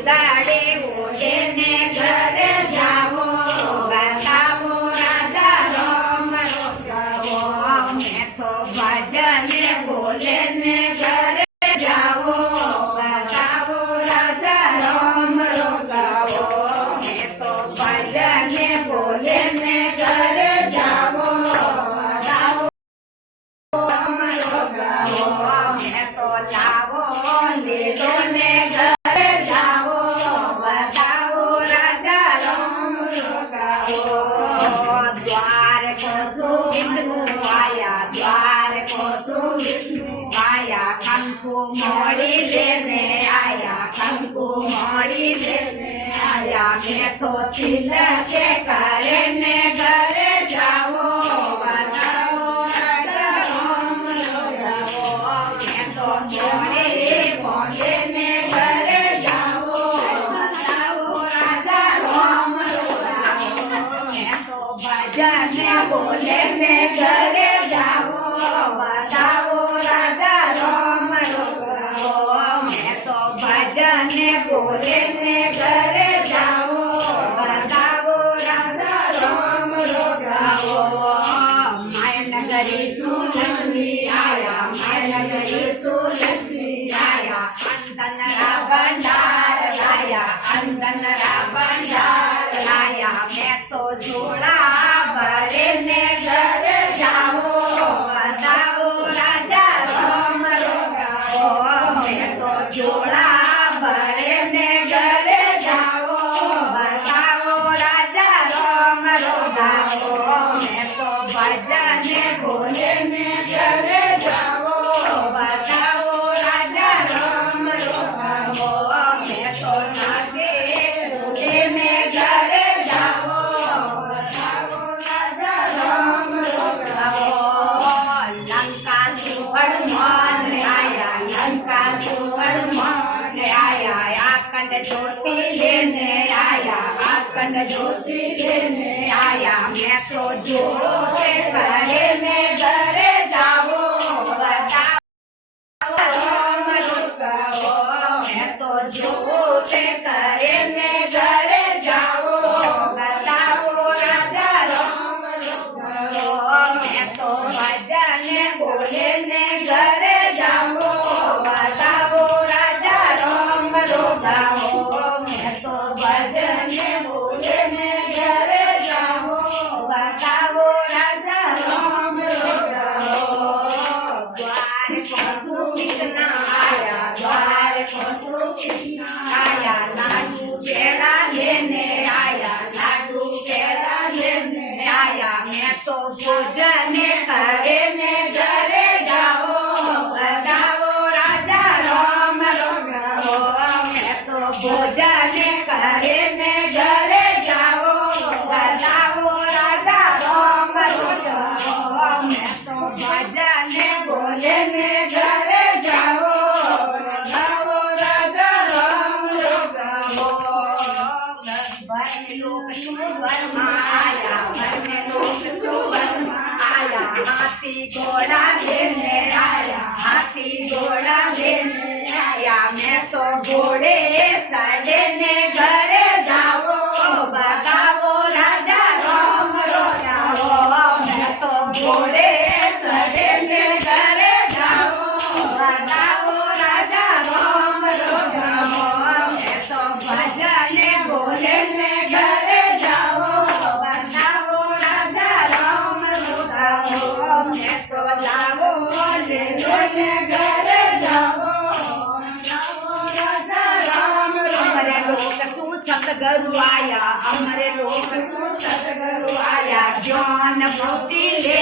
ઉલાડે ઓઢે ને ઘરે જાવો બતાવો રાજા રામ રોગાવો મેં તો ભજને બોલે ને ઘરે જાવો બતાવો રાજા રામ રોગાવો મેં તો ભજને બોલે ને ઘરે જાવો બતાવો રામ રોગાવો મેં તો લાવો લીધો ને ઘરે જાવો બતાવો રાજા રામ રોગાવો દ્વાર કોઠું વિષ્ણુ આયા દ્વાર કોઠું વિષ્ણુ આયા કંકુ મોડી લેને આયા કંકુ મોડી લેને આયા મેં તો તિલકે કરે ને ઘરે જાવો બતાવો રાજા રામ રોગાવો મેં તો મોડી મોડે ને ઘરે જાવો બતાવો રાજા રામ રોગાવો મેં તો ભજને બોલે ને ઘરે જાવો બતાવો રાજા રામ રોગાવો મેં તો ભજને બોલે ને ઘરે જાવો બતાવો રાજા રામ રોગાવો માયનગરી સુલક્ષ્મી આયા માયનગરી સુલક્ષ્મી આયા અંતનરા ભંડાર લાયા અંતનરા ભંડાર લાયા મેં તો ઝોલા ભરે ને ઘરે જાવો બતાવો રાજા રામ રોગાવો મેં તો ઝોલા ભરે ને ઘરે જાવો બતાવો રાજા રામ રોગાવો મેં તો ભજને બોલે ને ઘરે જાવો બતાવો રાજા રામ રોગાવો મેં તો નાગે બોલે ને ઘરે જાવો બતાવો રાજા રામ રોગાવો લંકા સુવર્ણમાન આયા લંકા સુવર્ણમાન આયા આકંડ જ્યોતિ લેને આયા આકંડ જ્યોતિ લેને આયા મેં તો જોડો કરે ને ઘરે જાવો બતાવો રામ રોગાવો મેં તો જોડો કરે ને ઘરે જાવો બતાવો રાજા રામ રોગાવો મેં તો ભજને બોલે ને ઘરે જાવો બતાવો રાજા રામ રોગાવો મેં તો ભજને બોલે ને ઘરે જાવો બતાવો રાજા રામ રોગાવો દ્વાર કોઠું વિષ્ણુ આયા દ્વાર કોઠું વિષ્ણુ આયા લાડુ પેડા લેને આયા લાડુ પેડા લેને આયા મેં તો ભોજને કરે ને ઘરે જાવો બતાવો રાજા રામ રોગાવો મેં તો ભોજને કરે ને ઘરે જાવો બતાવો રાજા રામ રોગાવો મેં તો ભજને બોલે ને ઘરે જાવો બતાવો રાજા રામ રોગાવો બંને લોક સુવર્ણમાં આયા બંને લોક સુવર્ણમાં આયા હાથી ઘોડા લેને આયા હાથી ઘોડા લેને આયા મેં તો ઘોડે ચડે ને ઘરે જાવો બતાવો રાજા રામ રોગાવો મેં તો ઘોડે ચડે ને ઘરે જાવો બતાવો રાજા રામ રોગાવો મેં તો ભજને બોલે ને ઘરે જાવો બતાવો રાજા રામ રોગાવો મેં તો લાવો લેલો ને ઘરે જાવો બતાવો રાજા રામ હમારે લોક તું સતગુરુ આયા હમારે લોક તું સતગુરુ આયા જ્ઞાન ભક્તિ લે